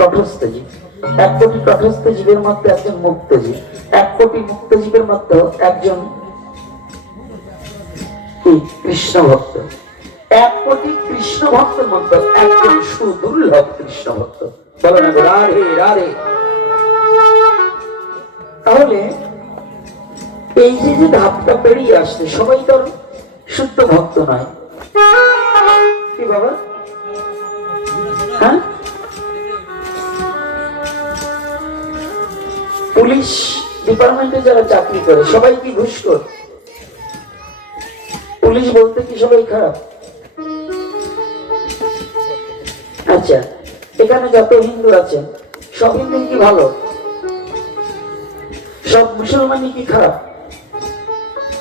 তটস্থ জীব, 1 কোটি তটস্থ জীবের মধ্যে একজন মুক্ত জীব, 1 কোটি মুক্ত জীবের মধ্যে একজন কৃষ্ণ ভক্ত, 1 কোটি কৃষ্ণ ভক্তের মধ্যে একজন সুদুর্লভ কৃষ্ণ ভক্ত। বলো না রাধে রাধে। তাহলে এই যে ধাপটা পেরিয়ে আসছে, সবাই তো শুদ্ধ ভক্ত নয়, কি বাবা? হ্যাঁ, পুলিশ ডিপার্টমেন্টে যারা চাকরি করে সবাই কি ঘুষখোর? পুলিশ বলতে কি সবাই খারাপ? আচ্ছা, এখানে যত হিন্দু আছেন সব হিন্দু কি ভালো? সব মুসলমানই কি খারাপ?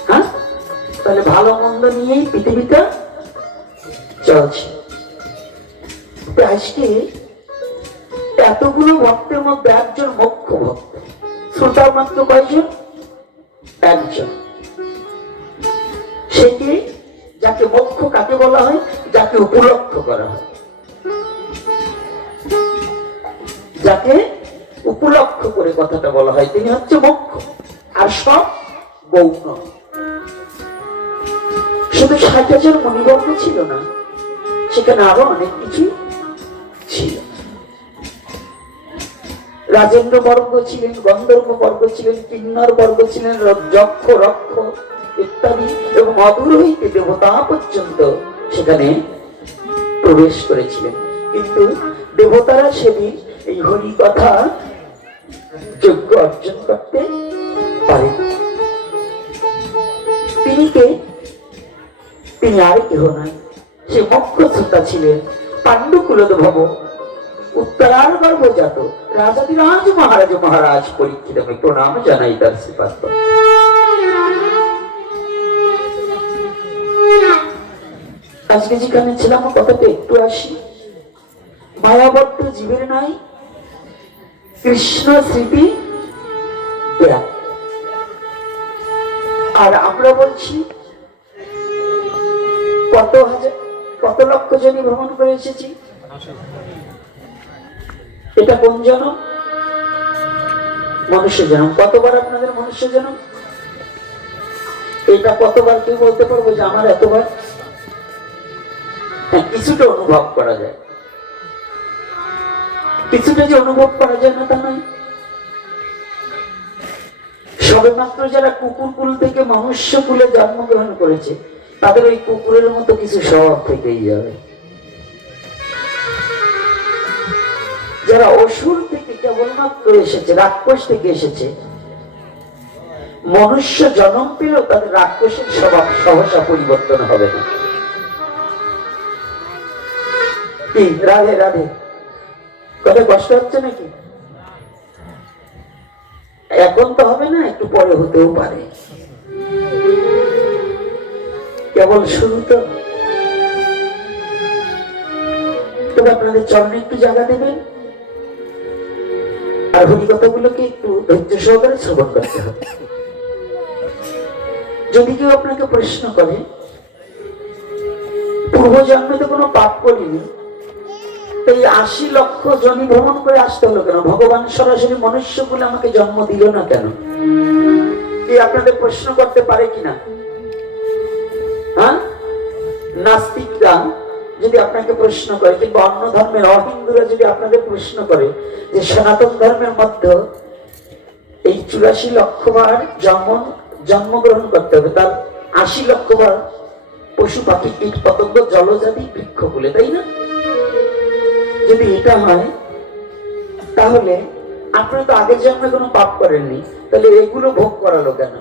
হ্যাঁ, তাহলে ভালো মন্দ নিয়েই পৃথিবীটা চলছে। আজকে এতগুলো ভক্তের মধ্যে একজন মুখ্য ভক্ত, শ্রোতার মাত্র কয়জন? একজন। সেটি যাকে মুখ্য কাকে বলা হয়? যাকে উপলক্ষ করা হয়, যাকে উপলক্ষ করে কথাটা বলা হয়, তিনি হচ্ছে মুখ্য। আর সব গৌণ। শুধু 60,000 মণিবর্গ ছিল না, সেখানে আরো অনেক কিছু ছিল। রাজেন্দ্র বর্গ ছিলেন, গন্ধর্ব বর্গ ছিলেন, কিন্নর বর্গ ছিলেন, যক্ষ রক্ষ ইত্যাদি, এবং অদূর হইতে দেবতা পর্যন্ত সেখানে প্রবেশ করেছিলেন। কিন্তু দেবতারা সেদিন এই হরি কথা যোগ্য অর্জন করতে পারেন। তিনি কে? তিনি আর কেহ নয়, সে মুখ্য শ্রোতা ছিলেন পাণ্ডুকুলোদ্ভব উত্তরার গর্ভজাত রাজাধিরাজ মহারাজ মহারাজ পরীক্ষিত। আমি প্রণাম জানাই তার শ্রীপাদ। আজকে যেখানে ছিলাম কথাটা একটু আসি। মায়াবদ্ধ জীবের নাই কৃষ্ণ স্মৃতি, আর আমরা বলছি কত লক্ষ জনই ভ্রমণ করে এসেছি। এটা কোন জনম? মনুষ্য জনম। কতবার আপনাদের মনুষ্য জনম? এটা কতবার কেউ বলতে পারবো যে আমার এতবার? হ্যাঁ, কিছুটা অনুভব করা যায়, কিছুটা যে অনুভব করা যায় না তা নয়। সবে মাত্র যারা কুকুর কুল থেকে মনুষ্য কুলে জন্মগ্রহণ করেছে, তাদের ওই কুকুরের মতো কিছু স্বভাব থেকেই যাবে। যারা অসুর থেকে কেবলমাত্র এসেছে, রাক্ষস থেকে এসেছে, মনুষ্য জন্ম পেলেও তাদের রাক্ষসের স্বভাব সহসা পরিবর্তন হবে না। কি রাধে রাধে? কথা কষ্ট হচ্ছে নাকি? এখন তো হবে না, একটু পরে হতেও পারে, কেবল শুরু তো। তবে আপনাদের চরণে একটু জায়গা দেবেন, আর হরিকথাগুলোকে একটু ধৈর্য সহকারে শ্রবণ করতে হবে। যদি কেউ আপনাকে প্রশ্ন করে পূর্ব জন্মে তো কোনো পাপ করিনি, এই 80 লক্ষ জনি ভ্রমণ করে আসতে হলো কেন? ভগবান সরাসরি মনুষ্য বলে আমাকে জন্ম দিল না কেন? এই আপনাদের প্রশ্ন করতে পারে কিনা? হ্যাঁ, নাস্তিকরা যদি আপনাকে প্রশ্ন করে, কিংবা অন্য ধর্মের অহিন্দুরা যদি আপনাদের প্রশ্ন করে যে সনাতন ধর্মের মধ্যে এই 84 লক্ষ বার জন্মগ্রহণ করতে হবে, তার 80 লক্ষ বার পশু পাখি কীট পতঙ্গ জলজাতি বৃক্ষ বলে, তাই না? যদি এটা হয়, তাহলে আপনি তো আগের জন্মে কোনো পাপ করেননি, তাহলে এগুলো ভোগ করালো কেন?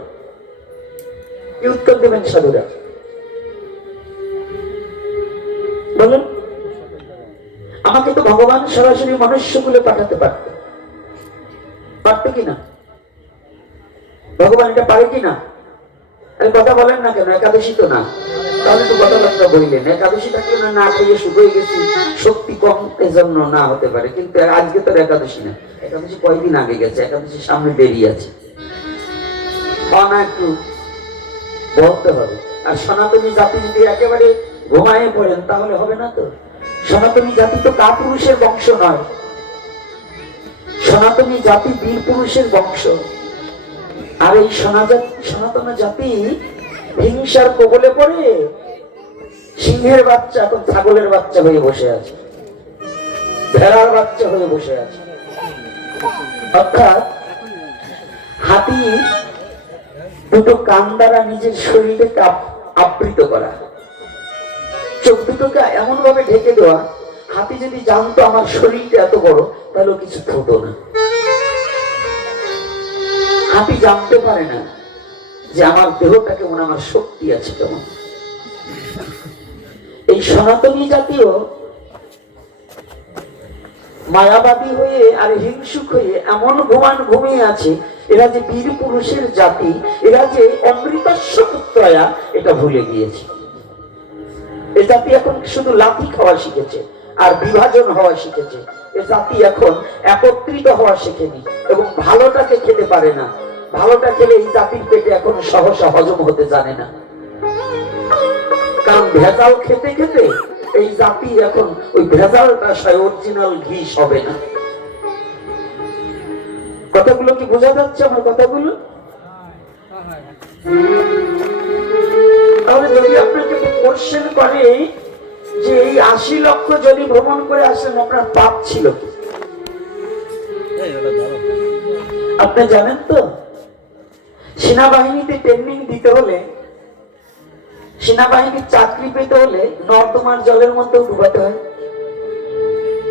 কি উত্তর দেবেন সাধুরা? বলুন। আমাকে তো ভগবান সরাসরি মনুষ্য কুলে পাঠাতে পারতো কিনা? ভগবান এটা পারে কিনা? কথা বলেন না কেন? একাদশী তো না, তাহলে তো গতকালটা বললেন একাদশী থাকলে না খেয়ে শুকিয়ে গেছি, শক্তি কম, এজন্য না হতে পারে। কিন্তু আজকে তো একাদশী না, একাদশী কয়দিন আগে গেছে, একাদশীর সামনে দেরি আছে, না একটু বলতে হবে। আর সনাতনী জাতি যদি একেবারে ঘুমায়ে পড়েন তাহলে হবে না তো। সনাতনী জাতি তো কাপুরুষের বংশ নয়, সনাতনী জাতি বীর পুরুষের বংশ, আর এই সনাতন জাতি হিংসার কবলে পড়ে সিংহের বাচ্চা এখন ছাগলের বাচ্চা হয়ে বসে আছে, ভেড়ার বাচ্চা হয়ে বসে আছে। অর্থাৎ হাতি দুটো কান দ্বারা নিজের শরীরকে আবৃত করা, চোখ দুটোকে এমন ভাবে ঢেকে দেওয়া, হাতি যদি জানতো আমার শরীরটা এত বড় তাহলে কিছু হতো না। হাতি জানতে পারে না যে আমার দেহটা কেমন, আমার শক্তি আছে কেমন। এই সনাতনী জাতীয় মায়াবাদী হয়ে আর হিংসুক হয়ে এমন ঘুমিয়ে আছে, এরা যে বীর পুরুষের জাতি, এরা যে অমৃতস্য পুত্রয়া এটা ভুলে গিয়েছে। এ জাতি এখন শুধু লাথি খাওয়া শিখেছে আর বিভাজন হওয়া শিখেছে। এ জাতি এখন একত্রিত হওয়া শেখেনি এবং ভালোটাকে খেতে পারে না। ভালোটা খেলে এই জাতির পেটে এখন সহসা হজম হতে জানে না, কারণ ভেজাল খেতে খেতে এই জাতি এখন ওই ভেজালটা অরিজিনাল ঘি হবে না। কথাগুলো কি বোঝা যাচ্ছে আমার কথাগুলো? তাহলে যদি আপনাকে কোশ্চেন করে যে এই 80 লক্ষ যদি ভ্রমণ করে আসেন আপনার পাপ ছিল কি, আপনি জানেন তো? সেনাবাহিনীতে ট্রেনিং দিতে হলে, সেনাবাহিনীর চাকরি পেতে হলে নর্দমার জলের মধ্যে ডুবাতে হয়।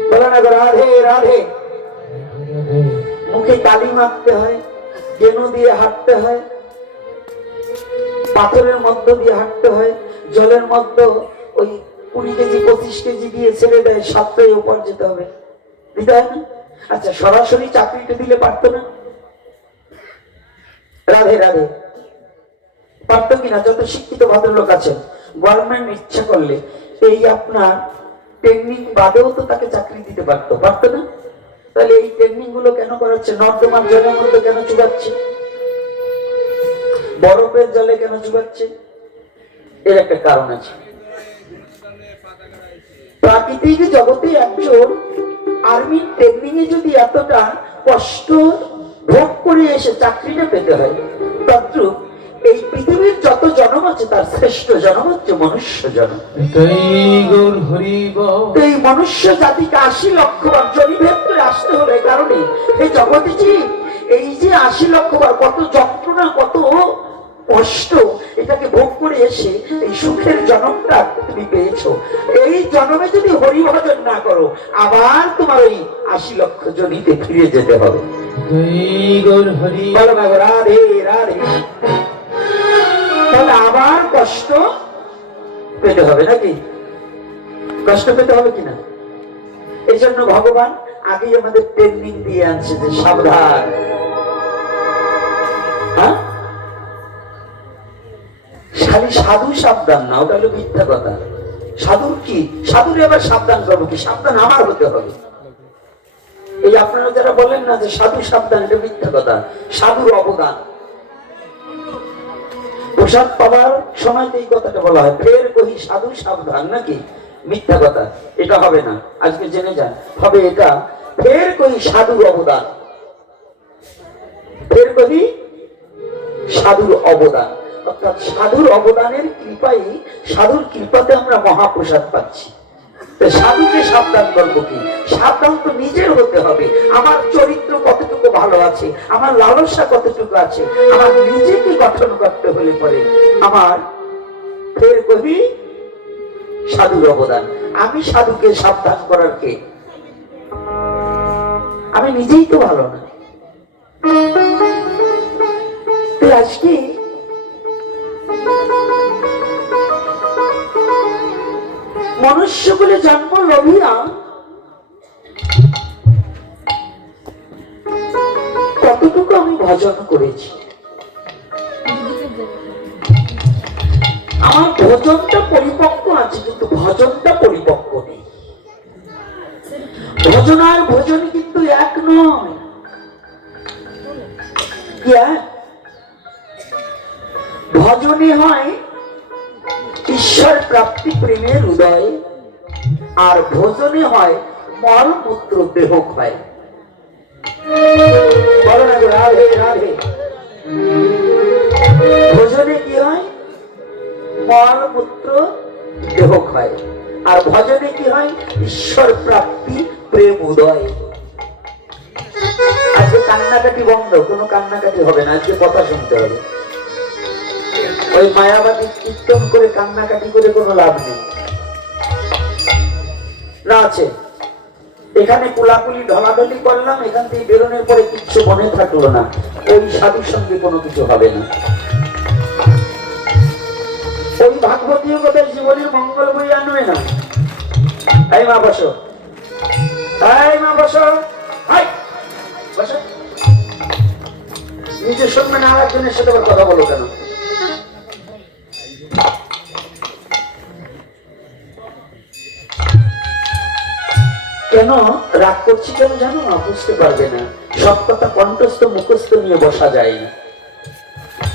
বলে না রাধে রাধে, মুখে কালি মাখতে হয়, কেনু দিয়ে হাঁটতে হয়, পাথরের মধ্য দিয়ে হাঁটতে হয়, জলের মধ্যে ওই 20 কেজি 25 কেজি দিয়ে ছেড়ে দেয়, 7টায় উপর যেতে হবে, দিতে হয় না? আচ্ছা, সরাসরি চাকরিটা দিলে পারতো না? রাধে রাধে পারতো কিনা? যত শিক্ষিত ভদ্রলোক আছেন, গভর্নমেন্ট ইচ্ছা করলে এই আপনার ট্রেনিং বাদেও তো তাকে চাকরি দিতে পারতো, পারতো না? তাহলে এই ট্রেনিং গুলো কেন করাচ্ছে? নর্দমার জলের মধ্যে কেন চুবাচ্ছে? বরফের জলে কেন চুবাচ্ছে? এর একটা কারণ আছে। প্রাকৃতিক জগতে একজন আর্মি ট্রেনিং এ যদি এতটা কষ্ট ভোগ করে এসে চাকরিটা পেতে হয়, তদ্রূপ এই পৃথিবীর যত জনম আছে তার শ্রেষ্ঠ জনম হচ্ছে মনুষ্য জনম। এই মনুষ্য জাতিকে 80 লক্ষ বার জনিভেদ করে আসতে হলে কারণে এই জগতে এই যে 80 লক্ষ বার কত যন্ত্রণা, কত কষ্ট, এটাকে ভোগ করে এসে এই সুখের জনমটা তুমি পেয়েছো। এই জনমে যদি হরি ভজন না করো, আবার তোমার ওই 80 লক্ষ জনিতে ফিরে যেতে হবে। রাধে রাধে, তাহলে আবার কষ্ট পেতে হবে নাকি? কষ্ট পেতে হবে কিনা? এই জন্য ভগবান আগেই আমাদের ট্রেনিং দিয়ে আনছে যে সাবধান। হ্যাঁ, খালি সাধু সাবধান না, ওটা হলো মিথ্যা কথা। সাধুর কি, সাধুরে আবার সাবধান করবো কি? সাবধান আমার হতে হবে। এই আপনারা যারা বলেন না যে সাধু সাবধান, এটা মিথ্যা কথা। সাধুর অবদান, প্রসাদ পাওয়ার সময় এই কথাটা বলা হয়, ফের কহি সাধু সাবধান, নাকি? মিথ্যা কথা, এটা হবে না। আজকে জেনে যান, হবে এটা ফের কহি সাধুর অবদান, ফের কহি সাধুর অবদান। অর্থাৎ সাধুর অবদানের কৃপাই, সাধুর কৃপাতে আমরা মহাপ্রসাদ পাচ্ছি। সাধুকে সাবধান করবো কি? সাবধান তো নিজের হতে হবে। আমার চরিত্র কতটুকু ভালো আছে, আমার লালসা কতটুকু আছে, আমার নিজেকে গঠন করতে হলে পরে আমার ফের কবি সাধুর অবদান। আমি সাধুকে সাবধান করার কে? আমি নিজেই তো ভালো না। আজকে মনুষ্য বলে জন্ম লভিয়া কতটুকু আমি ভজন করেছি। আমার ভজনটা পরিপক্ক আছে, কিন্তু ভজনটা পরিপক্ক নেই। ভজন আর ভজন কিন্তু এক নয়। ভজনে হয় ঈশ্বর প্রাপ্তি প্রেমের উদয়, আর ভোজনে হয় মলমূত্র দেহ ক্ষয়। রাধে রাধে। ভোজনে কি হয়? মল মূত্র দেহ ক্ষয়। আর ভজনে কি হয়? ঈশ্বর প্রাপ্তি, প্রেম উদয়। আজকে কান্নাকাটি বন্ধ, কোনো কান্নাকাটি হবে না, আজকে কথা শুনতে হবে। ওই মায়াবাদী কীর্তন করে কান্নাকাটি করে কোনো লাভ নেই। না আছে এখানে কুলাকুলি ঢলাঢলি করলাম, এখান থেকে বেরোনোর পরে কিচ্ছু মনে থাকলো না, ওই সাধুর সঙ্গে কোনো কিছু হবে না। ওই ভাগবতীয় কথা জীবনের মঙ্গল বই আনবে না। এই মা বসো, এই মা বসো, বসো। নিজের সঙ্গে না আরেকজনের সাথে আবার কথা বলো কেন? কেন রাগ করছি কেন জানো না? বুঝতে পারবে না। সব কথা কণ্ঠস্থ মুখস্থ নিয়ে বসা যায় না।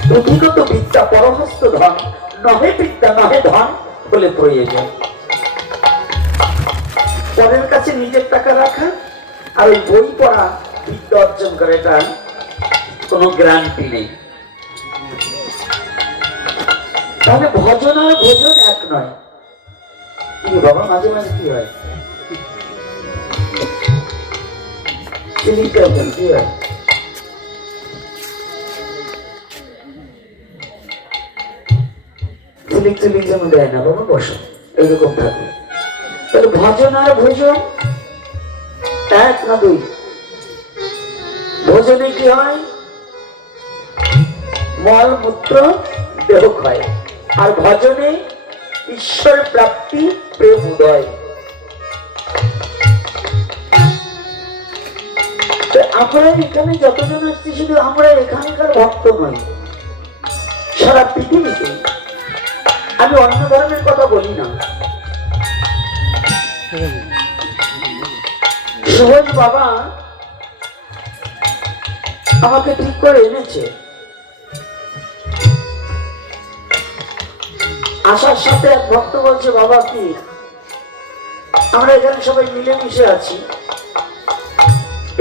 পুঁথিগত বিদ্যা পরহস্ত ধন, নহে বিদ্যা নহে ধন বলে প্রয়োজন। পরের কাছে নিজের টাকা রাখা আর ওই বই পড়া বিদ্যা অর্জন করে, এটা কোনো গ্যারান্টি নেই। তাহলে ভজন আর ভোজন এক নয়। কি বাবা মাঝে মাঝে কি হয়? কি হয়? যেমন দেয় না বাবা, বসো, এরকম থাকবে। তাহলে ভজন আর ভোজন এক না দুই? ভোজনে কি হয়? মল মূত্র দেহ ক্ষয়। আর ভজনে ঈশ্বর প্রাপ্তি, প্রেম উদয়। আমরা এখানে যতজন আসছি, শুধু আমরা এখানকার ভক্ত নই, সারা পৃথিবীতে। আমি অন্য ধর্মের কথা বলি না। সুভাষ বাবা আমাকে ঠিক করে এনেছে। আসার সাথে এক ভক্ত বলছে, বাবা কি আমরা এখানে সবাই মিলেমিশে আছি,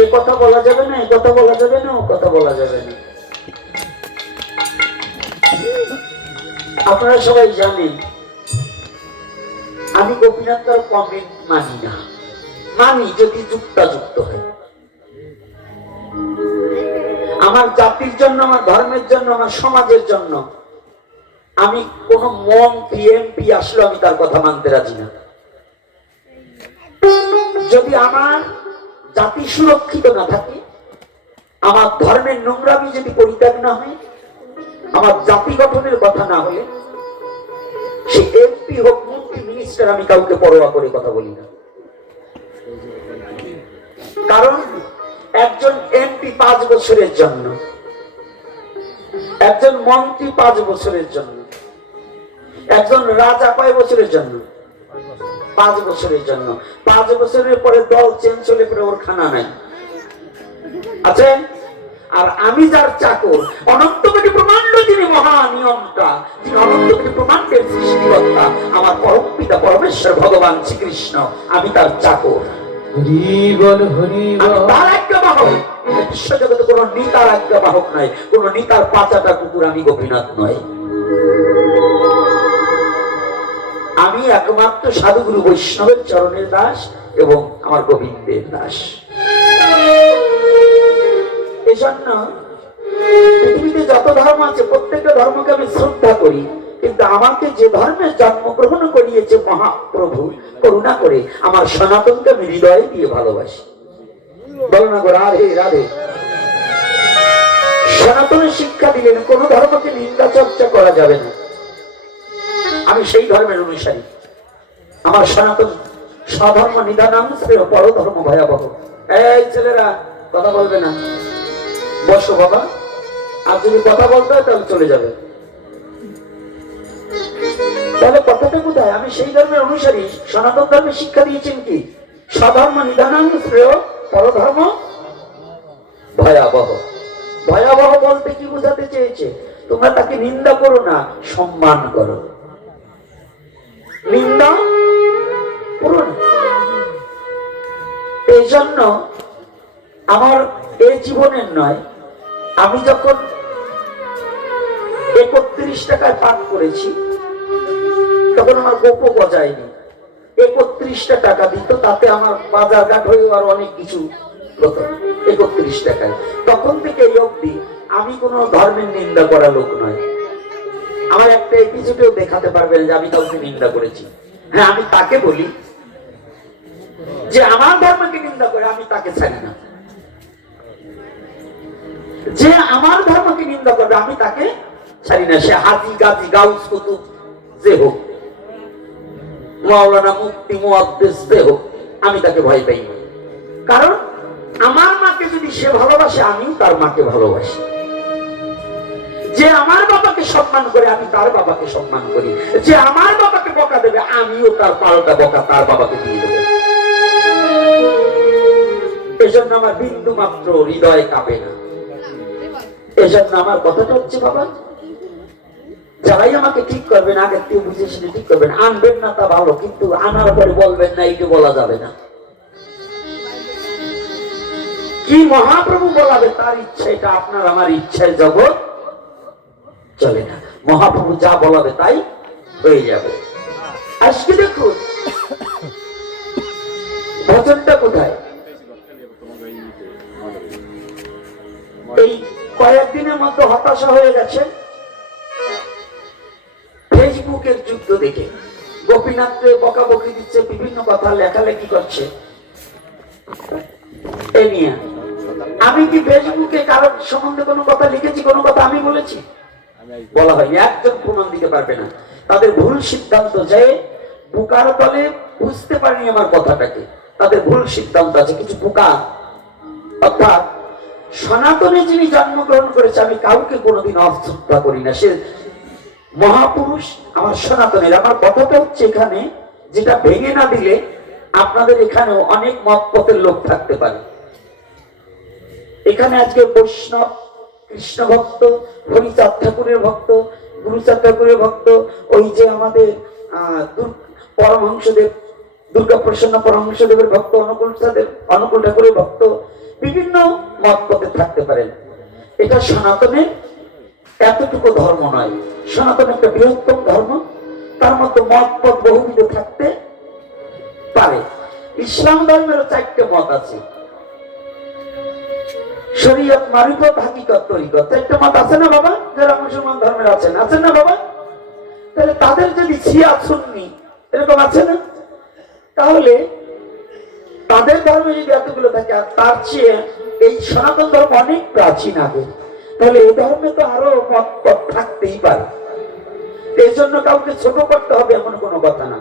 এ কথা বলা যাবে না, এ কথা বলা যাবে না, ও কথা বলা যাবে না। আপনারা সবাই জানেন আমি গোপীনাথের কমেন্ট মানি না। মানি যদি যুক্তাযুক্ত হয়। আমার জাতির জন্য, আমার ধর্মের জন্য, আমার সমাজের জন্য আমি কোন মন্ত্রী এমপি আসলে আমি তার কথা মানতে রাজি না। যদি আমার জাতি সুরক্ষিত না থাকে, আমার ধর্মের নোংরামি যদি পরিত্যাগ না হয়, আমার জাতি গঠনের কথা না হলে, সে এমপি হোক, মন্ত্রী, মিনিস্টার, আমি কাউকে পরোয়া করে কথা বলি না। কারণ একজন এমপি 5 বছরের জন্য, একজন মন্ত্রী 5 বছরের জন্য, একজন রাজা কয় বছরের জন্য? 5 বছরের জন্য। 5 বছরের পরে দল চেঞ্জ হলে পরে ওর খানা নাই আছে। আর আমি যার চাকর, অনন্ত কোটি ব্রহ্মাণ্ড যিনি মহানিয়ন্তা, যিনি অনন্ত কোটি ব্রহ্মাণ্ডের সৃষ্টিকর্তা, আমার পরম পিতা পরমেশ্বর ভগবান শ্রীকৃষ্ণ, আমি তার চাকর। তার আজ্ঞাবাহক। বিশ্বজগতে কোন নেতার আজ্ঞাবাহক নয়, কোন নেতার পাঁচাটা কুকুর আমি গোপীনাথ নয়। আমি একমাত্র সাধুগুরু বৈষ্ণবের চরণের দাস এবং আমার গোবিন্দের দাস। এই জন্য পৃথিবীতে যত ধর্ম আছে, প্রত্যেকটা ধর্মকে আমি শ্রদ্ধা করি, কিন্তু আমাকে যে ধর্মের জন্মগ্রহণ করিয়েছে মহাপ্রভু, করুণা করে আমার সনাতনকে আমি হৃদয়ে দিয়ে ভালোবাসি। বলো না গো রাধে রাধে। সনাতনের শিক্ষা দিলেন কোন ধর্মকে নিন্দা চর্চা করা যাবে না। আমি সেই ধর্মের অনুসারী। আমার সনাতন স্বধর্ম নিধানাম শ্রেয়, পরধর্ম ভয়াবহ। এই ছেলেরা কথা বলবে না, বসো বাবা। আর যদি কথা বলতে হয় তাহলে চলে যাবে। তাহলে কথাটা কোথায়? আমি সেই ধর্মের অনুসারী। সনাতন ধর্মে শিক্ষা দিয়েছেন কি? স্বধর্ম নিধানাম শ্রেয়, পরধর্ম ভয়াবহ। ভয়াবহ বলতে কি বোঝাতে চেয়েছে? তোমরা তাকে নিন্দা করো না, সম্মান করো। নিন্দা করো না। এই জন্য আমার এই জীবনের নয়, আমি যখন 31 টাকায় পাঠ করেছি তখন আমার গোপো গজায়নি। 31টা টাকা দিত, তাতে আমার বাজার ঘাট হয়ে আর অনেক কিছু হতো 31 টাকায়। তখন থেকে এই অবধি আমি কোন ধর্মের নিন্দা করা লোক নয়। আমার একটা এপিসোডেও দেখাতে পারবেন যে আমি কাউকে নিন্দা করেছি। হ্যাঁ, আমি তাকে বলি যে আমার ধর্মকে নিন্দা করে আমি তাকে ছাড়ি না। যে আমার ধর্মকে নিন্দা করবে আমি তাকে ছাড়ি না। সে হাজি, গাজী, গাউস, কুতুব যে হোক, মাওলানা, মুফতি, মুহাদ্দিস যে হোক, আমি তাকে ভয় পাই না। কারণ আমার মাকে যদি সে ভালোবাসে, আমিও তার মাকে ভালোবাসি। যে আমার বাবাকে সম্মান করে, আমি তার বাবাকে সম্মান করি। যে আমার বাবাকে বকা দেবে, আমিও তার পাল্টা বকা তার বাবাকে দিয়ে দেবো। এজন্য আমার বিন্দু মাত্র হৃদয়ে কাঁপে না। এজন্য আমার কথাটা হচ্ছে, বাবা, যারাই আমাকে ঠিক করবেন আগে থেকে বুঝে শুনে ঠিক করবেন। আনবেন না তা ভালো, কিন্তু আনার পরে বলবেন না এইটা বলা যাবে না। কি মহাপ্রভু বলাবে তার ইচ্ছা, এটা আপনার আমার ইচ্ছায় জগৎ চলে না। মহাপ্রভু যা বলাবে তাই হয়ে যাবে। আজকে দেখুন ভজনটা কোথায়, এই কয়েকদিনের মধ্যে হতাশা হয়ে গেছে ফেসবুকের যুদ্ধ দেখে। গোপীনাথকে বকাবকি দিচ্ছে, বিভিন্ন কথা লেখালেখি করছে এ নিয়ে। আমি কি ফেসবুকে কারোর সম্বন্ধে কোনো কথা লিখেছি, কোনো কথা আমি বলেছি? বলা হয়নি। একজন প্রমাণ দিতে পারবে না। তাদের ভুল সিদ্ধান্ত, যে বুকার তলে বুঝতে পারেনি আমার কথাটাকে, তাদের ভুল সিদ্ধান্ত আছে। কিছু বুকা, অর্থাৎ সনাতনে যিনি জন্মগ্রহণ করেছে, আমি কাউকে কোনোদিন অশ্রদ্ধা করি না। সে মহাপুরুষ, আমার সনাতনের। আমার কথাটা হচ্ছে এখানে, যেটা ভেঙে না দিলে আপনাদের এখানেও অনেক মত পথের লোক থাকতে পারে। এখানে আজকে বৈষ্ণব, কৃষ্ণ ভক্ত, হরিচাঁদ ঠাকুরের ভক্ত, গুরুচাঁদ ঠাকুরের ভক্ত, ওই যে আমাদের পরমহংসদেব, দুর্গা প্রসন্ন পরমহংসদেবের ভক্ত, অনুকূল ঠাকুরের ভক্ত, বিভিন্ন মত পথে থাকতে পারেন। এটা সনাতনের এতটুকু ধর্ম নয়। সনাতন একটা বৃহত্তম ধর্ম, তার মধ্যে মত পথ বহুবিধ থাকতে পারে। ইসলাম ধর্মেরও 4টে মত আছে, শরীয়ত, মারিফত, হাকিকত, তরিকত। 4টে মত আছে না বাবা? যারা মুসলমান ধর্মের আছেন, আছেন না বাবা? তাহলে তাদের যদি শিয়া, সুন্নি এরকম আছে না, তাহলে তাদের ধর্মে যদি এতগুলো থাকে, আর তার চেয়ে এই সনাতন ধর্ম অনেক প্রাচীন আগে, তাহলে এই ধর্মে তো আরো মত পথ থাকতেই পারে। এই জন্য কাউকে ছোট করতে হবে এমন কোনো কথা না।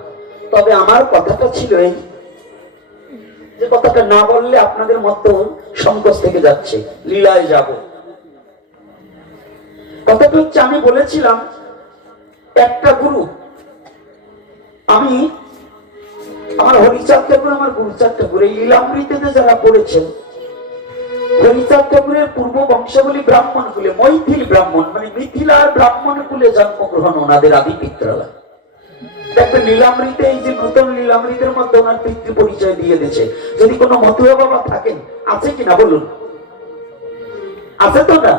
তবে আমার কথাটা ছিল এই, যে কথাটা না বললে আপনাদের মতো সংকোচ থেকে যাচ্ছে, লীলায় যাব। কথাটা হচ্ছে, আমি বলেছিলাম একটা গুরু, আমি আমার হরিচাঁদ ঠাকুর, আমার গুরুচাঁদ ঠাকুর, এই লীলামৃতেতে যারা পড়েছেন, হরিচাঁদ ঠাকুরের পূর্ব বংশাবলী ব্রাহ্মণ কুলে, মৈথিল ব্রাহ্মণ, মানে মিথিলার ব্রাহ্মণ কুলে জন্মগ্রহণ ওনাদের আদি পিতৃরা। দেখবেন লীলামৃতে, এই যে নূতন লীলামৃতের মধ্যে ওনার পিতৃ পরিচয় দিয়ে দিয়েছে। যদি কোনো মতুয়া বাবা থাকেন, আছে কিনা বলুন? আছে তো না?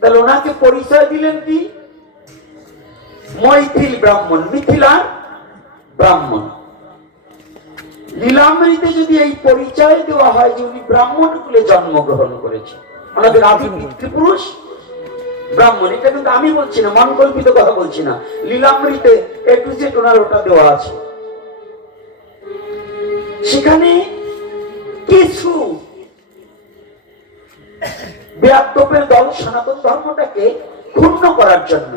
তাহলে ওনাকে পরিচয় দিলেন কি? মৈথিল ব্রাহ্মণ, মিথিলার ব্রাহ্মণ। লীলামৃতে যদি এই পরিচয় দেওয়া হয় যে উনি ব্রাহ্মণ কুলে জন্মগ্রহণ করেছে, ওনাদের আদি পিতৃপুরুষ ব্রাহ্মণ, এটা কিন্তু আমি বলছি না, মন কল্পিত কথা বলছি না। লীলামৃতে একটু যে ওনার ওটা দেওয়া আছে। সেখানে কিছু বেয়াদ্দপের দল সনাতন ধর্মটাকে ক্ষুণ্ণ করার জন্য,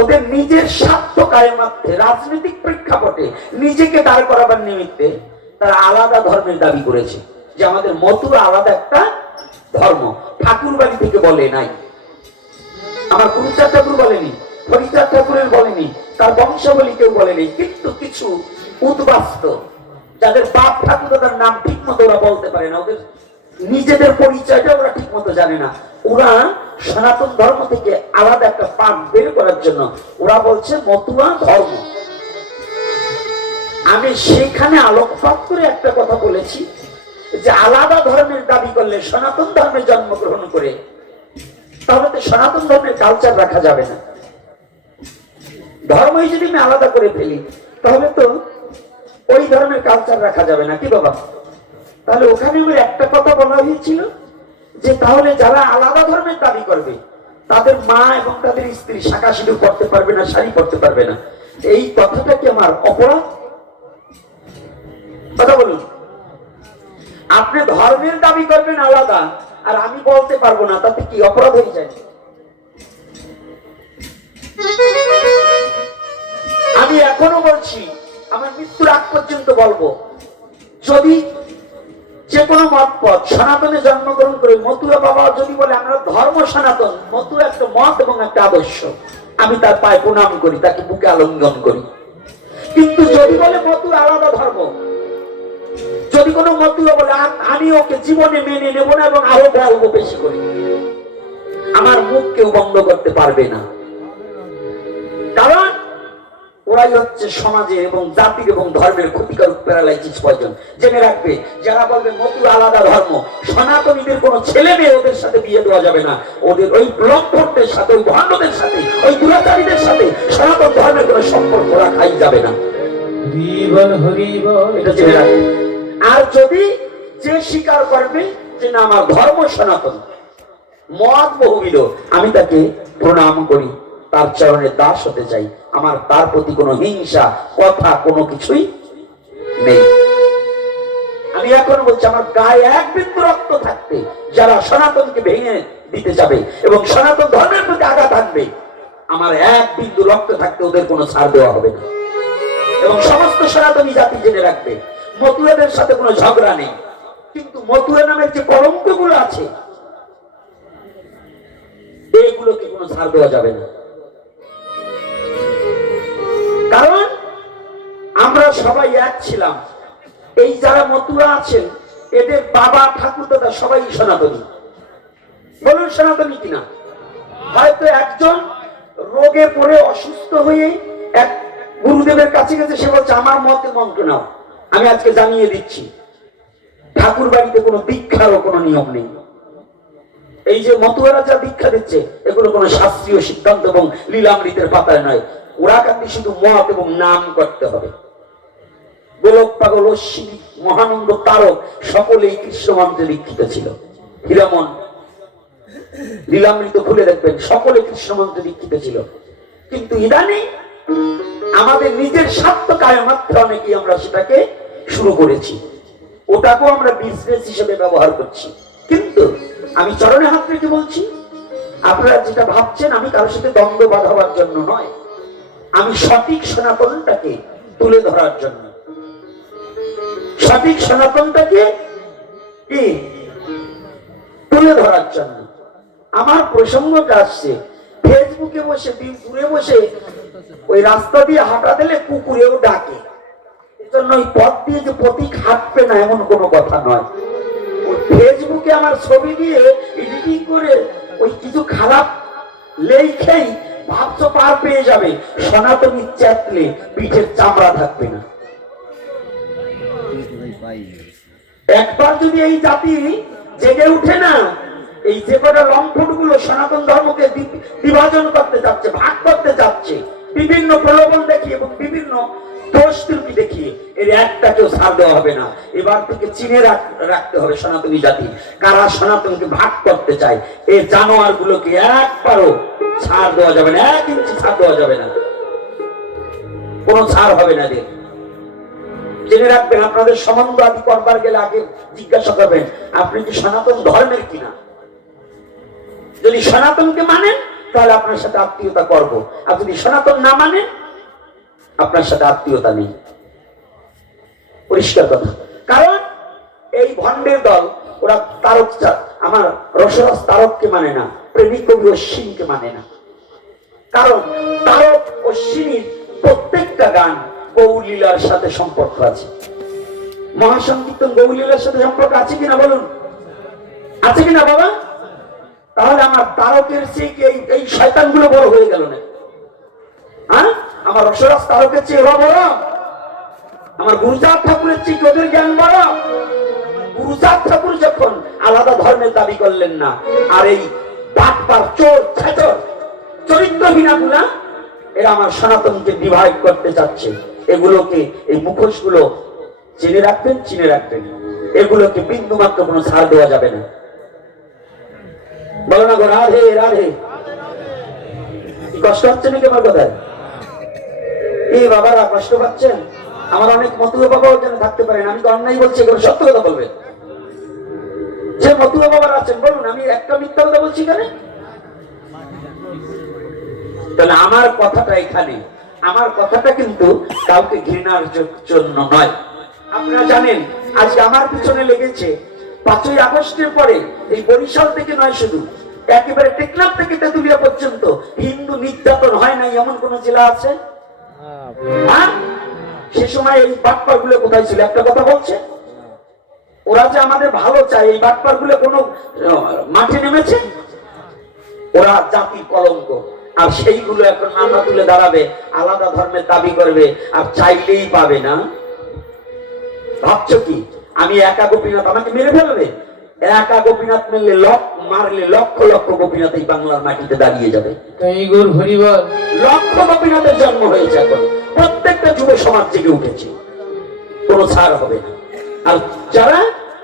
ওদের নিজের স্বার্থ কায়েমার্থে, রাজনৈতিক প্রেক্ষাপটে নিজেকে দাঁড় করাবার নিমিত্তে তারা আলাদা ধর্মের দাবি করেছে, যে আমাদের মতুয়া আলাদা একটা ধর্ম। ঠাকুর বাড়ি থেকে বলে নাই, আমার গুরুচাঁদ ঠাকুর বলেনি, হরিচাঁদ ঠাকুরের বলেনি, তার বংশাবলী কেউ বলেনি। কিন্তু কিছু উদ্বাস্ত, যাদের বাপ ঠাকুর তার নাম ঠিক মতো ওরা বলতে পারে না, ওদের নিজেদের পরিচয়টা ওরা ঠিক মতো জানে না, ওরা সনাতন ধর্ম থেকে আলাদা একটা পাঠ বের করার জন্য ওরা বলছে মতুয়া ধর্ম। আমি সেখানে আলোকপাত করে একটা কথা বলেছি, যে আলাদা ধর্মের দাবি করলে, সনাতন ধর্মে জন্মগ্রহণ করে তাহলে তো সনাতন ধর্মের কালচার রাখা যাবে না। ধর্মই যদি আমি আলাদা করে ফেলি তাহলে তো ওই ধর্মের কালচার রাখা যাবে না, কি বাবা? তাহলে ওখানে ওই একটা কথা বলা হয়েছিল যে তাহলে যারা আলাদা ধর্মের দাবি করবে তাদের মা এবং তাদের স্ত্রী শাঁখা সিঁদুর পড়তে পারবে না, শাড়ি পড়তে পারবে না। এই কথাটা কি আমার অপরাধ? কথা বলুন। আপনি ধর্মের দাবি করবেন আলাদা আর আমি বলতে পারবো না, তাতে কি অপরাধ হয়ে যায়? আমি এখনো বলছি, আমার মৃত্যুর আগ পর্যন্ত বলবো, যদি যে কোনো মতপথ সনাতনে জন্মগ্রহণ করে মতুয়া বাবা যদি বলে আমরা ধর্ম সনাতন, মতুয়া একটা মত এবং একটা আদর্শ, আমি তার পায়ে প্রণাম করি, তাকে বুকে আলিঙ্গন করি। কিন্তু যদি বলে মতুয়া আলাদা ধর্ম, যদি কোনো মতুয়া বলে আমি ওকে জীবনে মেনে নেব না এবং আরো বলবো বেশি করে, আমার মুখ কেউ বন্ধ করতে পারবে না। কারণ ওরাই হচ্ছে সমাজে এবং জাতির এবং ধর্মের ক্ষতিকারক প্যারালাইসিস পয়জন। জেনে রাখবে, যারা বলবে মতুয়া আলাদা ধর্ম, সনাতনীদের কোনো ছেলে মেয়ে ওদের সাথে বিয়ে দেওয়া যাবে না। ওদের ওই ব্লকদের সাথে, ওই ভণ্ডদের সাথে, ওই দুরাচারীদের সাথে সনাতন ধর্মের কোনো সম্পর্ক রাখাই যাবে না। এটা জেনে রাখবে। আর যদি যে স্বীকার করবে যে না আমার ধর্ম সনাতন, মত বহুবিধ, আমি তাকে প্রণাম করি, তার চরণে দাস হতে চাই, আমার তার প্রতি কোনো হিংসা কথা কোনো কিছুই নেই। আমি এখন বলছি, আমার গায়ে এক বিন্দু রক্ত থাকতে যারা সনাতনকে ভেঙে দিতে যাবে এবং সনাতন ধর্মের প্রতি আঘাত আনবে, আমার এক বিন্দু রক্ত থাকতে ওদের কোনো ছাড় দেওয়া হবে না। এবং সমস্ত সনাতনী জাতি জেনে রাখবে, মতুয়াদের সাথে কোনো ঝগড়া নেই, কিন্তু মতুয়া নামের যে কলঙ্ক গুলো আছে এইগুলোকে কোনো ছাড় দেওয়া যাবে না। কারণ আমরা সবাই এক ছিলাম। এই যারা মতুয়া আছেন এদের বাবা ঠাকুর দাদা সবাই সনাতনী। বলুন সনাতনী কিনা? হয়তো একজন রোগে পড়ে অসুস্থ হয়ে এক গুরুদেবের কাছে গেছে, সে বলছে আমার মতে মন্ত্র নাও। আমি আজকে জানিয়ে দিচ্ছি, ঠাকুর বাড়িতে কোনো দীক্ষারও কোনো নিয়ম নেই। এই যে মতুয়ারা যা দীক্ষা দিচ্ছে এগুলো কোনো শাস্ত্রীয় সিদ্ধান্ত এবং লীলামৃতের পাতায় নয়। ওরা কান্দি শুধু মত এবং নাম করতে হবে। গোলক পাগল, অশ্বিনী, মহানন্দ, তারক সকলেই কৃষ্ণ মন্ত্রে দীক্ষিত ছিল। হীরামন লীলামৃত খুলে দেখবেন, সকলে কৃষ্ণ মন্ত্রে দীক্ষিত ছিল। কিন্তু ইদানিং আমাদের নিজের স্বার্থ কায়মাত্র অনেকেই আমরা সেটাকে শুরু করেছি, ওটাকেও আমরা বিজনেস হিসেবে ব্যবহার করছি। কিন্তু আমি চরণে হাত রেখে বলছি, আপনারা যেটা ভাবছেন আমি কারোর সাথে দ্বন্দ্ব বাঁধাবার জন্য নয়, আমি সঠিক সনাতনটাকে তুলে ধরার জন্য, সঠিক সনাতনটাকে কি তুলে ধরার জন্য আমার প্রসঙ্গটা আসছে। ফেসবুকে বসে দূরে বসে ওই রাস্তা দিয়ে হাঁটা দিলে কুকুরেও ডাকে, এজন্য ওই পথ দিয়ে যে প্রতীক হাঁটবে না এমন কোনো কথা নয়। ওই ফেসবুকে আমার ছবি দিয়ে এডিটিং করে ওই কিছু খারাপ লেখেই ভাবছো পার পেয়ে যাবে, সনাতনী চেতলে পিঠের চামড়া থাকবে না। একবার যদি এই জাতি জেগে উঠে না, এই যে কটা লম্পট গুলো সনাতন ধর্মকে বিভাজন করতে যাচ্ছে, ভাগ করতে যাচ্ছে, বিভিন্ন প্রলোভন দেখিয়ে এবং বিভিন্ন দোষ ত্রুটি দেখিয়ে, এর একটাকেও ছাড় দেওয়া হবে না। এবার থেকে চিনে রাখতে হবে সনাতনী জাতি, কারা সনাতনকে ভাগ করতে চায়। এই জানোয়ার গুলোকে একবারও ছাড় দেওয়া যাবে না, 1 ইঞ্চি ছাড় দেওয়া যাবে না, কোনো ছাড় হবে না। জেনে রাখবেন, আপনাদের সম্বন্ধ আদি করবার গেলে আগে জিজ্ঞাসা করবেন আপনি কি সনাতন ধর্মের কিনা। যদি সনাতনকে মানেন তাহলে আপনার সাথে আত্মীয়তা করব, আর যদি সনাতন না মানেন আপনার সাথে আত্মীয়তা নেই। পরিষ্কার কথা। কারণ এই ভণ্ডের দল, ওরা তারক, আমার রসরাজ তারককে মানে না, প্রেমিক কবি অশ্বিনীকে মানে না। কারণ তারক অশ্বিনীর প্রত্যেকটা গান গৌলীলার সাথে সম্পর্ক আছে। মহাসংকীর্তন গৌলীলার সাথে সম্পর্ক আছে কিনা বলুন? আছে কিনা বাবা? তাহলে আমার তারকের চেয়ে এই শয়তান গুলো বড় হয়ে গেল না? হ্যাঁ, আমার রসরাজ তারকের চেয়ে এরা বড়? আমার গুরুচাঁদ ঠাকুরের চেয়ে কি ওদের জ্ঞান বড়? গুরুচাঁদ ঠাকুর যখন আলাদা ধর্মের দাবি করলেন না, আর এই বাটপার, চোর, ছাচর, চরিত্রহীনাগুলা এরা আমার সনাতনকে ডিভাইড করতে চাচ্ছে। এগুলোকে, এই মুখোশগুলো চিনে রাখবেন, চিনে রাখবেন। এগুলোকে বিন্দু মাত্র কোনো ছাড় দেওয়া যাবে না। বলো না গো রাধে রাধে। কষ্ট হচ্ছে নাকি আমার কথায়? এই বাবারা কষ্ট পাচ্ছেন? আমার অনেক মতুয়া বাবাও যেন থাকতে পারেন, আমি তো অন্যায় বলছি, এগুলো সত্য কথা বলবেন। যে মতুয়া বাবারা আছেন বলুন, আমি একটা মিথ্যা কথা বলছি এখানে? তাহলে আমার কথাটা এখানে, আমার কথাটা কিন্তু কাউকে ঘৃণার জন্য নয়। আপনারা জানেন আজকে আমার পিছনে লেগেছে 5ই আগস্টের পরে এই বরিশাল থেকে নয়, শুধু একেবারে টেকনাফ থেকে তেতুলিয়া পর্যন্ত হিন্দু নির্যাতন হয় নাই এমন কোন জেলা আছে? হ্যাঁ, সে সময় এই বাটপার গুলো কোথায় ছিল? একটা কথা বলছে, ওরা যে আমাদের ভালো চায়, এই বাটপার গুলো কোনো মাঠে নেমেছে? ওরা জাতির কলঙ্ক। আর সেইগুলো এখন নানা তুলে দাঁড়াবে, আলাদা ধর্মের দাবি করবে, আর চাইলেই পাবে না। ভাবছো কি আমি একা গোপীনাথ, আমাকে মেরে ফেলবে? একা গোপীনাথ মারলে লক্ষ লক্ষ গোপীনাথ এই বাংলার মাটিতে দাঁড়িয়ে যাবে। লক্ষ গোপীনাথের জন্ম হয়েছে, এখন প্রত্যেকটা যুব সমাজ জেগে উঠেছে, কোন ছাড় হবে না। আর যারা,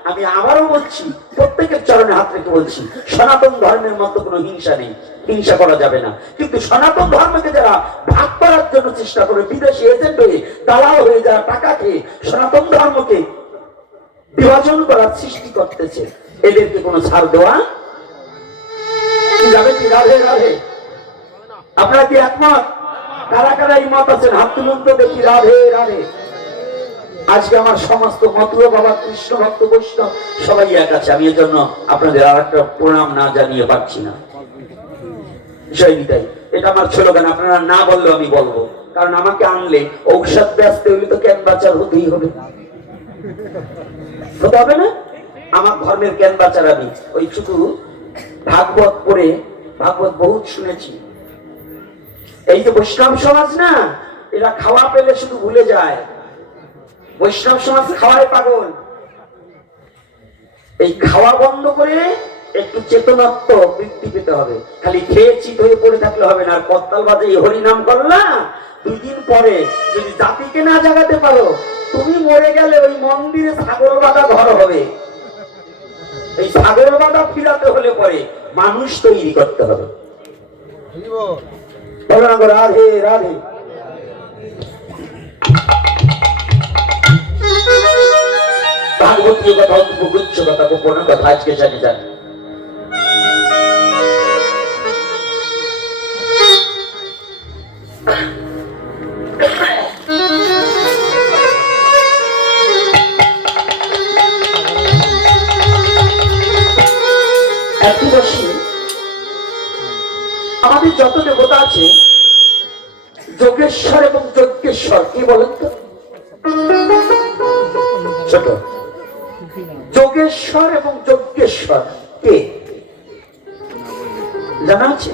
আমি আবারও বলছি, প্রত্যেকের চরণে হাত রেখে বলছি, সনাতন ধর্মের মধ্যে কোনো হিংসা নেই, হিংসা করা যাবে না। কিন্তু সনাতন ধর্মকে যারা ভাগ করার জন্য চেষ্টা করে, বিদেশি এজেন্ট হয়ে, দালাল হয়ে, যারা টাকা খেয়ে সনাতন ধর্মকে বিভাজন করার সৃষ্টি করতেছে, এদেরকে কোনো ছাড় দেওয়া যাবে কি? রাধে রাধে। আপনারা কি একমত? কারা কারা এই মত আছেন হাত তুলুন তো দেখি। রাধে রাধে। আজকে আমার সমস্ত মতুয়া বাবা, কৃষ্ণ ভক্ত, বৈষ্ণব সবাই এক আছে। আমি এর জন্য আপনাদের আর একটা প্রণাম না জানিয়ে পারছি না, বিষয়টাই এটা আমার স্লোগান। আপনারা না বললেও আমি বলবো, কারণ আমাকে আনলে ঔষধ ব্যস্ত হইলে তো ক্যান বাচার হতেই হবে, হতে হবে না? আমার ধর্মের ক্যান বাচার আমি। ওই শুধু ভাগবত পড়ে, ভাগবত বহুত শুনেছি। এই যে বৈষ্ণব সমাজ না, এরা খাওয়া পেলে শুধু ভুলে যায়। বৈষ্ণব সমাজ খাওয়ায় পাগল। এই খাওয়া বন্ধ করে একটু চেতনাত্ম বৃদ্ধি পেতে হবে। খালি খেয়ে চিত হয়ে পড়ে থাকলে হবে না। আর করতাল বাজে হরিনাম করলা, 2 দিন পরে যদি জাতিকে না জাগাতে পারো, তুমি মরে গেলে ওই মন্দিরে ছাগল বাঁধা ঘর হবে। এই ছাগল বাঁধা ফিরাতে হলে পরে মানুষ তৈরি করতে হবে। রাধে রাধে। ভাগবতীয় কথা, গুচ্ছ কথা, গোপন কথা আজকে জানি জানি। আমাদের যত দেবতা আছে, যোগেশ্বর এবং যজ্ঞেশ্বর, কি বলেন তো? ছোট যোগেশ্বর এবং যজ্ঞেশ্বর কে জানা আছে?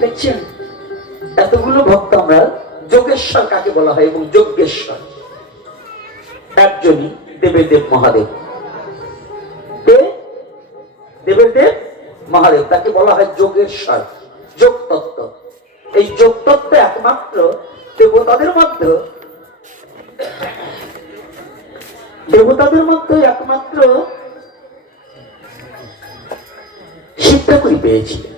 দেখছেন এতগুলো ভক্ত আমরা, যোগেশ্বর কাকে বলা হয় এবং যজ্ঞেশ্বর একজনই, দেবের দেব মহাদেব। দেবের দেব মহাদেব, তাকে বলা হয় যোগেশ্বর, যোগ তত্ত্ব। এই যোগ তত্ত্ব একমাত্র দেবতাদের মধ্যে একমাত্র শিব ঠাকুরই পেয়েছিলেন।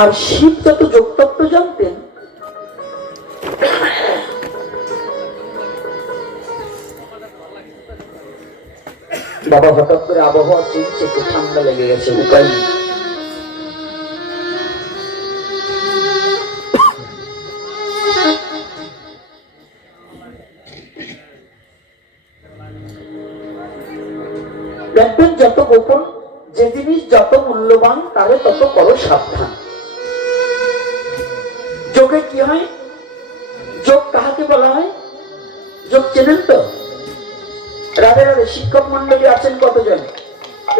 আর শিব যত যোগ তত্ত্ব জানতেন, বাবা হঠাৎ করে আবহাওয়া চেঞ্জ, একটু ঠান্ডা লেগে গেছে, উপায় নেই। দেখবেন যত গোপন যে জিনিস, যত মূল্যবান, তারে তত করো সাবধান। যোগে কি হয়? যোগ কাহাকে বলা হয়? যোগ চেনেন তো? রাধে রাধে। শিক্ষক মন্ডলী আছেন কতজন?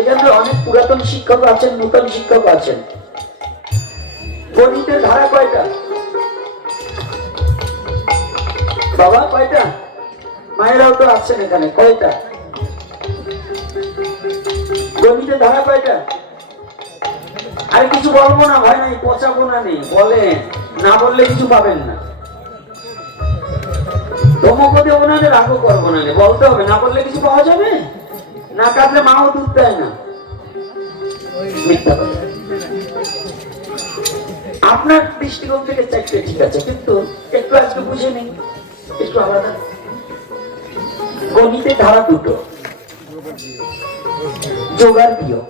এখানে অনেক পুরাতন শিক্ষক আছেন, নূতন শিক্ষক আছেন। গণিতের ধারা কয়টা বাবা? কয়টা? মায়েরাও তো আছেন এখানে, কয়টা গণিতে ধারা কয়টা? আরে কিছু বলবো না ভাই, নাই পচাবো না, নেই বলেন, না বললে কিছু পাবেন না। ধমকও দেবো না, রাগও করবো না, বলতে হবে, না বললে কিছু পাওয়া যাবে না। কাঁদলে মাও দুধ দেয় না, মিথ্যা কথা। আপনার দৃষ্টিকোণ থেকে চাইতে ঠিক আছে, কিন্তু একটু আজকে বুঝে নেই, একটু আলাদা। গণিতে ধারা দুটো, যোগ আর বিয়োগ।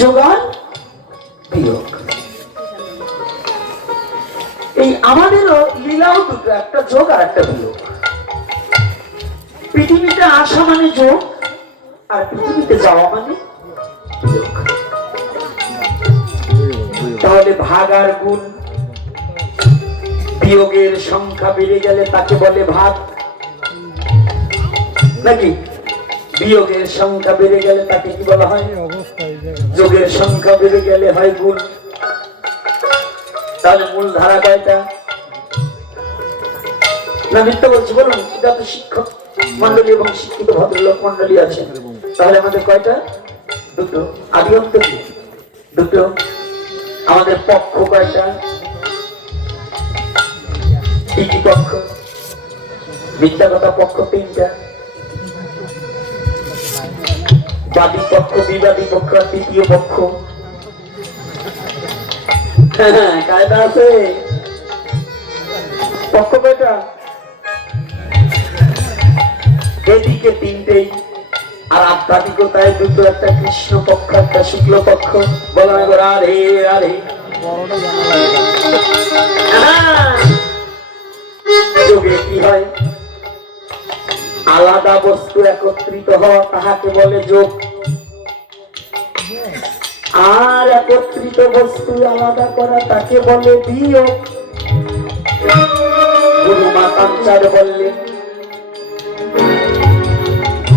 যোগ আর বিয়োগ, এই আমাদেরও লীলাও দুটো, একটা যোগ আর একটা বিয়োগ। পৃথিবীতে আসা মানে যোগ, আর পৃথিবীতে যাওয়া মানে বিয়োগ। তাহলে ভাগ আর গুণ, বিয়োগের সংখ্যা বেড়ে গেলে তাকে বলে ভাগ, নাকি? বিয়োগের সংখ্যা বেড়ে গেলে তাকে কি বলা হয়? যোগের সংখ্যা বেড়ে গেলে হয় গুণ। তাহলে মূল ধারা কয়টা? না মিথ্যা বলছি বলুন? যত শিক্ষক মন্ডলী এবং শিক্ষিত ভদ্রলোক মন্ডলী আছে, তাহলে আমাদের কয়টা? দুটো। আদি অন্ত কি? দুটো। আমাদের পক্ষ কয়টা? কি পক্ষ? মিথ্যা কথা পক্ষ তিনটা, বাদী পক্ষ, বিবাদী পক্ষ, তৃতীয় পক্ষ। কায়দা আছে। পক্ষ কয়টা? এদিকে তিনটেই, আর আধ্যাত্মিকতায় দুটো, একটা কৃষ্ণ পক্ষ, একটা শুক্ল পক্ষ। বলো একবার আরে আরে। যোগে কি হয়? আলাদা বস্তু একত্রিত হওয়া, তাহাকে বলে যোগ। আর একত্রিত বস্তু আলাদা করা, তাকে বলে বিয়োগ। গুরু মাতাচার্য বললেন,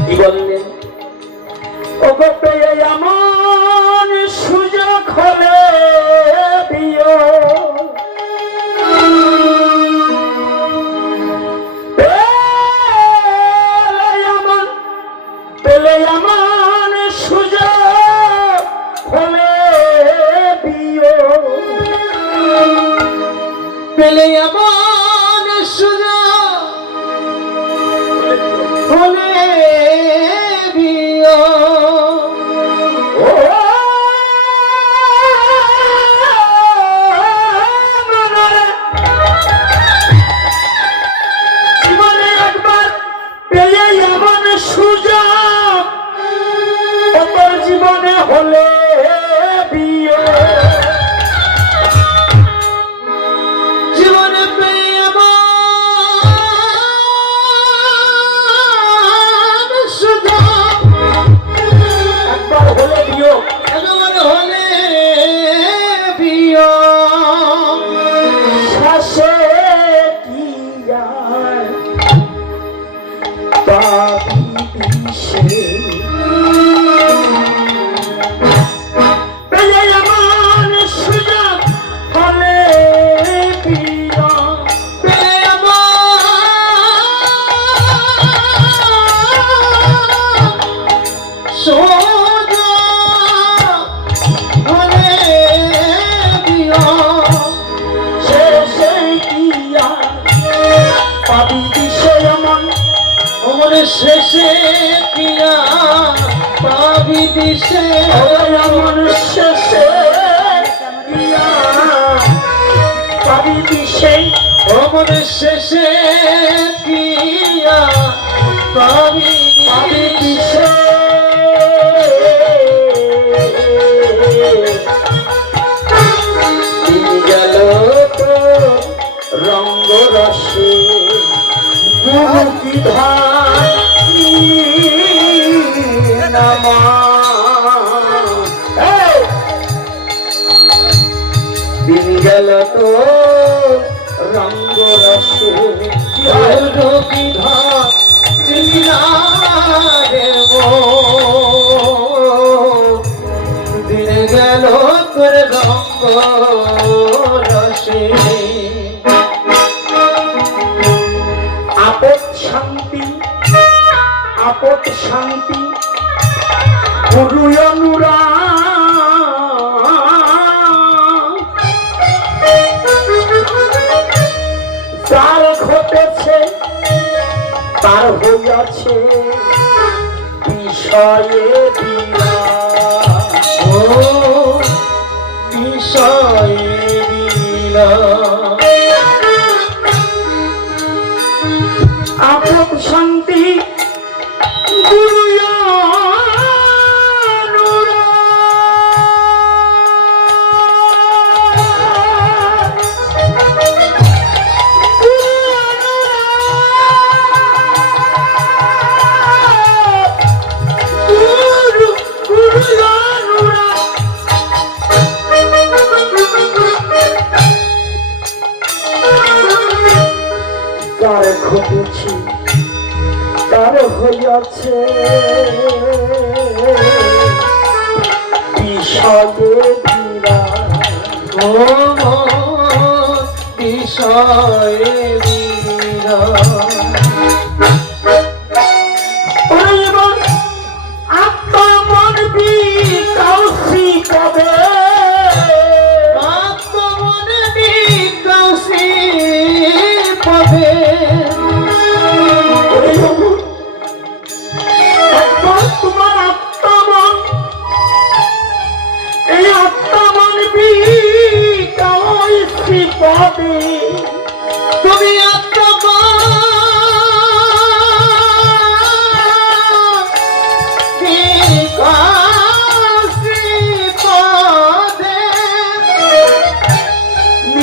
কি বললেন? ওগো পেয়ে এমন সুযোগ হলে বিয়োগ, পেলে এমন সুযোগ হলে বিয়োগ, পেলে এমন সুযোগ হলে বিয়োগ। জীবনে একবার পেলে এমন সুযোগ, অপর জীবনে হলে বিয়োগ। জীবনে পেয়ে এমন সুযোগ, একবার হলে বিয়োগ, একবার হলে বিয়োগ। শ্বাসে কি যায় পাবি দিশে, পেলে এমন সুযোগ হলে বিয়োগ, পেলে এমন সুযোগ হলে বিয়োগ। শেষে কি আর পাবি দিশে এমন, ওমরে শেষে পিয়া পাবি দিশে এমন, শেষে পিয়া পাবি দিশে, ওমরে শেষে পিয়া পাবি দিশে। দিন গেল তো রঙ্গ রসে, গুরু কি ধানি নামা। দিন গেল তো রঙ্গ রসে, গুরু কি ধানি দিন গেল তোর রঙ্গ রসে। শান্তি গুরু অনুরাগ যার ঘটেছে তার হইয়াছে বিষয়ে বিরাগ ও বিষয়ে বিরাগ আপন শান্তি গুরু তার ঘটেছে তার হইয়াছে বিষয়ে বিরাগ ও বিষয়ে বিরাগ আত্মা মন বিকাশী কবে আত্মা মন বিকাশী কবে তোমার আত্মমন এই আত্মমন বিকাশী কবে তুমি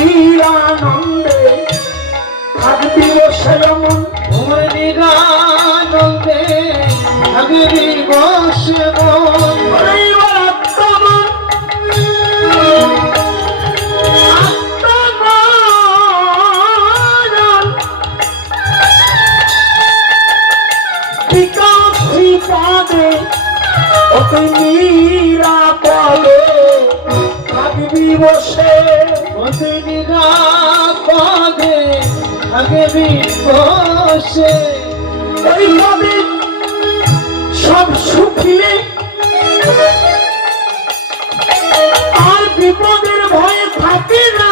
নিরানন্দে থাকবি বসে মন নিরানন্দে থাকবি বসে মন বিকাশী পাদে ওকে নিরাপদে থাকবি বসে ওকে নিরাপদে থাকবি বসে এইভাবে সব সুখিয়ে আর বিপদের ভয়ে থাকে না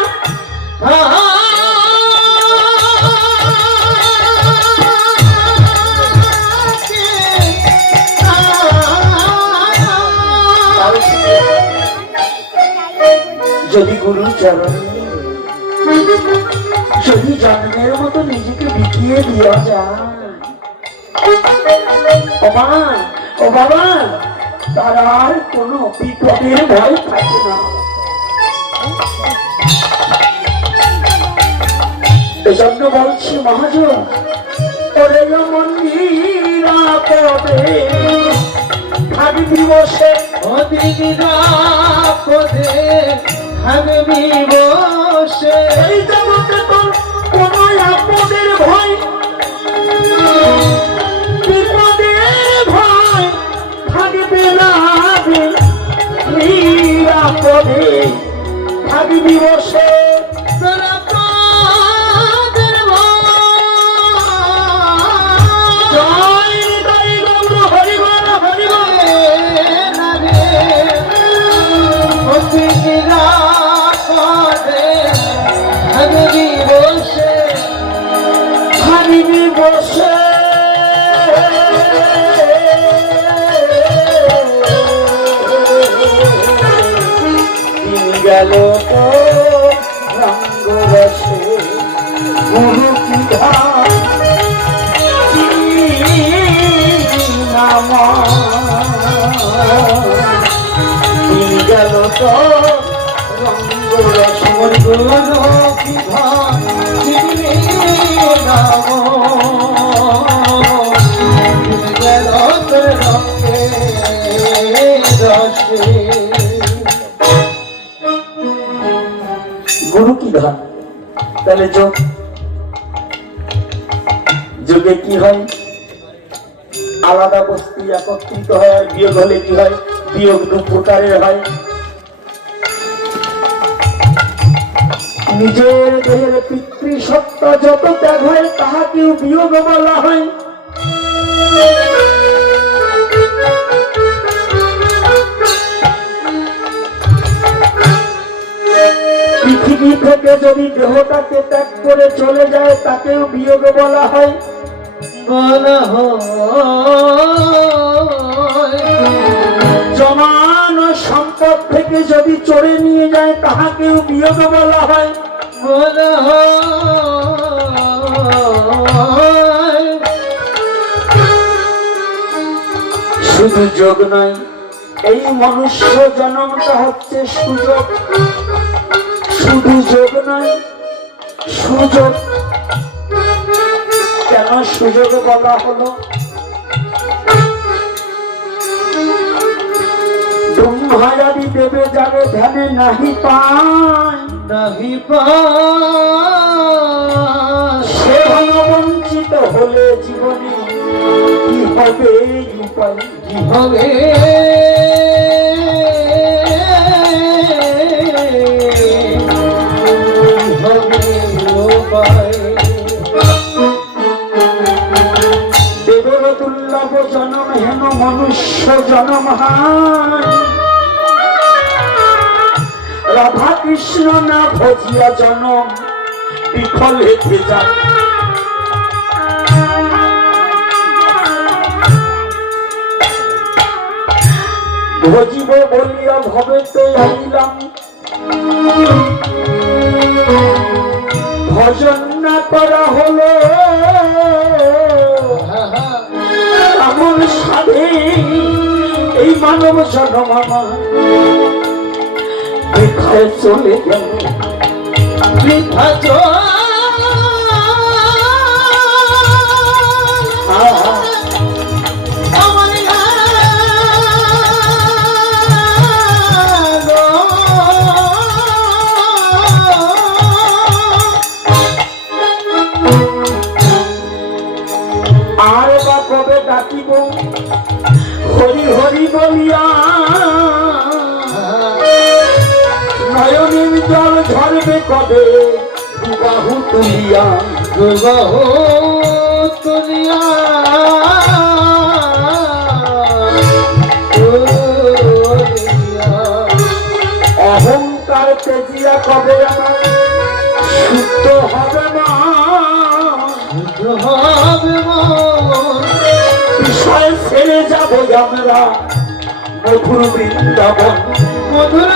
যদি গুরু চরণে যদি জন্মের মতো নিজেকে বিকিয়ে দেওয়া যায় ও বাবা তার আর কোনো বিপদের ভয় থাকে না এজন্য বলছি মহাজন ওরে নিরাপদে থাকবি বসে অতি নিরাপদে থাকবি বসে এই জগতে তোর কোনো আপদের ভয় বিপদের ভয় থাকবে না নিরাপদে থাকবি বসে বসে গেল রঙ্গ বসে গুরু কি নাম গেল তো রঙ্গ বসে গুরু কি নাম গুরু কি ধন তাহলে যোগে কি হয় আলাদা বস্তু একত্রিত হয় আর বিয়োগ হলে কি হয় বিয়োগ দু প্রকারের হয় নিজের দেহের পিতৃসত্তা যত ত্যাগ হয় তাহাকেও বিয়োগ বলা হয় পৃথিবী থেকে যদি দেহটাকে ত্যাগ করে চলে যায় তাকেও বিয়োগ বলা হয়। জমান সম্পদ থেকে যদি চড়ে নিয়ে যায় তাহাকেও বিয়োগ বলা হয়। শুধু যোগ নয়, এই মনুষ্য জন্মটা হচ্ছে সুযোগ। শুধু যোগ নয়, সুযোগ। কেন সুযোগ বলা হলো? ব্রহ্মাদি দেবে যাবে ধ্যানে নাহি পায়, নাহি পায়। সে বঞ্চিত হলে জীবনে কি হবে উপায়? কি হবে দেবের দুর্লভ জনম হেন মনুষ্য জনম হায়। রাধা কৃষ্ণ না ভজিয়া জনম বিফল হেতে যায়। ভজিব বলিয়া ভবেতে আইলাম, ভজন না করা হলো এমন সাধে এই মানব জন্ম আমার বৃথায় চলে গেল। বৃথা আর বা কবে ডাকিব হরি হরি বলিয়া, নয়নের জল ঝরবে কবে দুবাহু তুলিয়া, দুবাহু তুলিয়া। অহংকার তেজিয়া কবে আমার শুদ্ধ হবে না, শুদ্ধ হবে না। বিষয় ছেড়ে যাব আমরা মধুর বৃন্দাবন, মধুর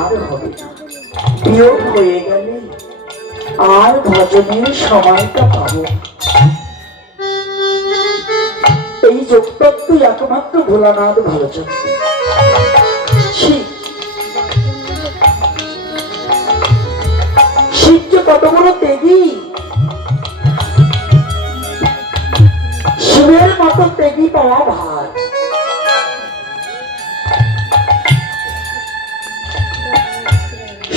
আর হবে না। বিয়োগ হয়ে গেলে আর ভজনের সময়টা পাবো। এই যোগতত্ত্ব একমাত্র ভোলানাথ ভালো চাচ্ছে। শিব যে কত বড় ত্যাগী, শিবের মতো ত্যাগী পাওয়া ভার।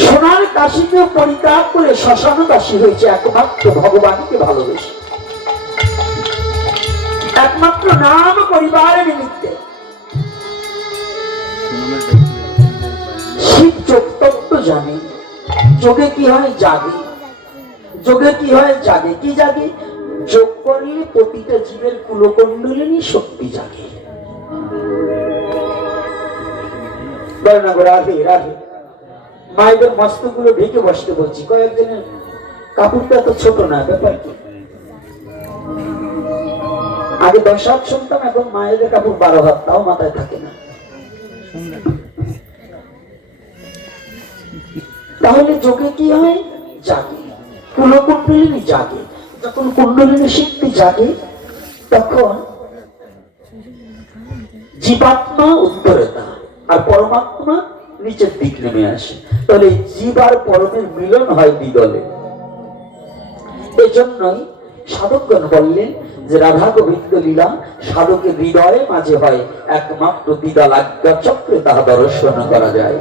সোনার কাশীকে পরিত্যাগ করে শ্মশানবাসী হয়েছে একমাত্র ভগবানকে ভালোবেসে, একমাত্র নাম পরিবারের নিমিত্তে। শিব যোগতত্ত্ব জানে। যোগে কি হয়? জাগে। যোগে কি হয়? জাগে। কি জাগে? যোগ করলে প্রতিটা জীবের কুলকুণ্ডলিনী শক্তি জাগে। রাধে রাধে। মায়েদের মস্তকগুলো ঢেকে বসতে বলছি। কয়েকজনের কাপড়টা তো ছোট না, ব্যাপার কি? আগে 10 হাত শুনতাম, এখন মায়েদের কাপড় 12 হাত, তাও মাথায় থাকে না। তাহলে যোগে কি হয়? জাগে। কুলকুণ্ডলিনী জাগে। যখন কুণ্ডলিনী শক্তি জাগে তখন জীবাত্মা উত্তরেতা আর পরমাত্মা নিচের দিক নেমে আসে। তাহলে জীব আর পরমের মিলন হয় দ্বিদলে। এজন্যই সাধকগণ বললেন যে রাধা গোবিন্দ লীলা সাধকের হৃদয়ে মাঝে হয়, একমাত্র দ্বিদল আজ্ঞা চক্রে তাহা দর্শন করা যায়।